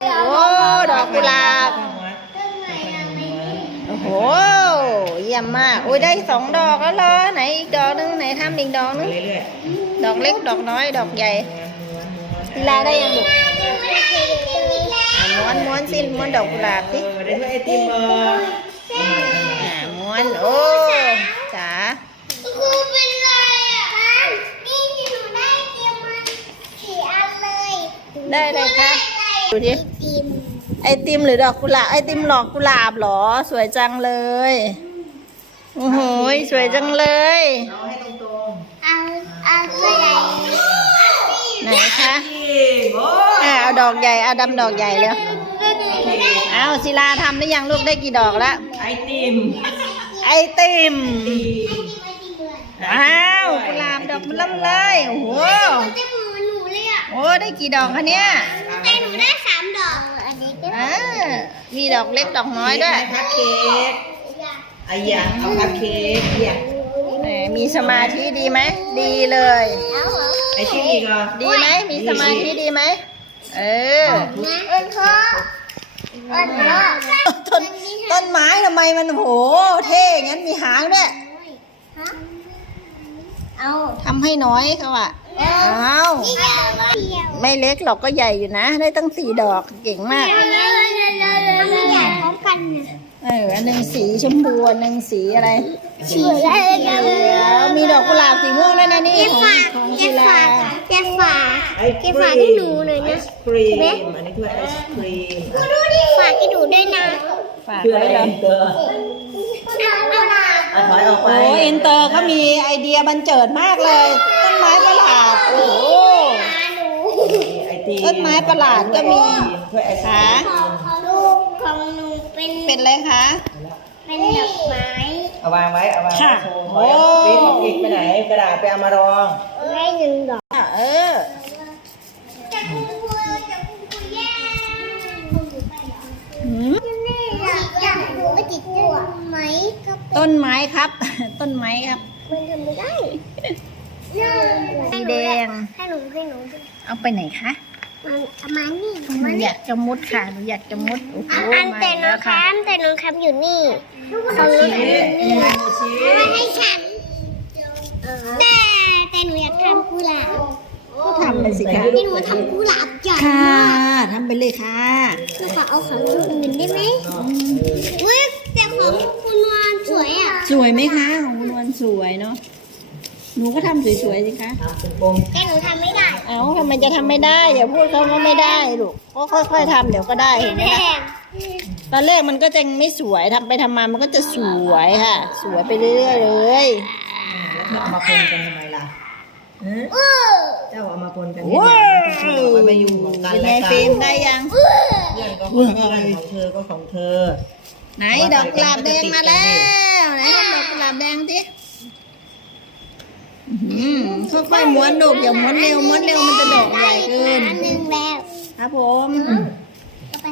โอ้ดอกกุหลาบ โอ้โห เยี่ยมมากโอ้ยได้สองดอกแล้วเหรอ ไหนอีกดอกนึงไหนทำอีกดอกนึงเรื่อยดอกเล็กดอกน้อยดอกใหญ่ๆลีลาได้ยังลูกอะม้วนม้วนสิม้วนดอกกุหลาบสิเออได้ด้วยไอติมเอออ่าม้วนโอ้จ๋าครูเป็นไรอะนี่หนูได้เตรียมมาสี่อันเลยได้เลยคะ ดูดิไอติมหรือดอกกุหลาบไอติมหลอกกุหลาบเหรอ สวยจังเลยโอ้โหสวยจังเลยเอาให้ตรงเอาเอาตัวใหญ่ไหนคะอ่าเอาดอกใหญ่เอาดำดอกใหญ่เลยเอาศิลาทำได้ยังลูกได้กี่ดอกแล้ว ไอติม ไอติมติมว้าวกุหลาบดอกมันล่ำเลยโอ้โหโอ้ได้กี่ดอกคะเนี่ย มีดอกเล็กดอกน้อยด้วยคัพเค้กไอ้ยาเอาคัพเค้กเนี่ยแหมมีสมาธิดีไหม ดีเลยเอาเหรอไอติมอีกเหรอดีไหม มีสมาธิดีไหม เออนะเอิญพ่อเอิญพ่อต้นต้นไม้ทำไมมันโห เท่งั้นมีหางด้วยฮะเอาทำให้น้อยเขาอะอ้าวนี่ไงเดียวไม่เล็กหรอกก็ใหญ่อยู่นะ ได้ตั้งสี่ดอกเก่งมาก เอออันหนึ่งสีชมพูอันหนึ่งสีอะไรฉีดได้เลยกันแล้วมีดอกกุหลาบสีม่วงด้วยนะนี่เก็บของฝากของเก็ศิบลาฝากเก็บฝากไอเก็บฝากให้หนูหน่อยไอนะศครีใช่ไหมมอันนี้คือไอศครีมดูดิฝากให้หนูด้วยนะฝากคือไว้อะไรเลยเกอร์เอาเอาล่ะอะถอยออกไปโอ้อินเตอร์เขามีไอเดียบันเจิดมากเลยต้นไม้ประหลาดโอ้โหหนูไอติมต้นไม้ประหลาดก็มีถ้วยไอศคขารีม ของของลูกของหนูเป็นเป็นอะไรคะ เป็นดอกไม้ เอาวางไว้เอาวางไว้ค่ะโชว์ถอยออกโอ้ปี๊บของอีกไปไหนกระดาษไปเอามารองได้หนึ่งดอกอะเออจากคุณครูจากคุณครูแย่คุณครูไปเหรอหืมนี่อยากอยากดูว่าจิตตัวไหมก็เป็นต้นไม้ครับ ต้นไม้ครับ มันทำไม่ได้สีแดง ให้หนูให้หนูด้วยเอาไปไหนคะ มันเอามานี่หนูอยากจะมุดค่ะหนูอยากจะมุดโอ้โหอันมาแต่อีกน้แล้องวแคค่ะมแต่น้องแคมอยู่นี่ของน้องแคมอยู่นี่ชี้ไม่ให้ฉันแต่แต่หนูอยากทำกุหลาบก็ทำไปสิคะให้หนูทำกุหลาบใหญ่ค่ะมากทำไปเลยค่ะหนูขอเอาของคนอื่นได้ไหมเว้ยแต่ของคุณวานสวยอะ สวยไหมคะของคุณนวลสวยเนาะ หนูก็ทำสวยๆสิคะทำเป็นกลมแต่หนูทำไม่ได้เอ้าทำไมจะทำไม่ได้เดี๋ยวพูดเขาว่าไม่ได้ลูกก็ค่อย ๆทำเดี๋ยวก็ได้เห็นไหมแม่ล่ะตอนแรกมันก็จะไม่สวยทำไปทำมามันก็จะสวยค่ะ สวยไปเรื่อยๆเลยแล้วเธอเอามาปนกันทำไมล่ะเออเออเจ้าเอามาปนกันเนี่ยว้านะมันมาอยู่ของกันเป็นไงและกันฟิล์มได้ยัง เพื่อนก็ของเพื่อนของเธอก็ของเธอ ไหนดอกกุหลาบแดงมาแล้วไหนทำดอกกุหลาบแดงสิ อืค่อยๆม้วนลูกอย่าม้วนเร็วม้วนเร็วมันจะดอกใหญ่เกินวครับผมไป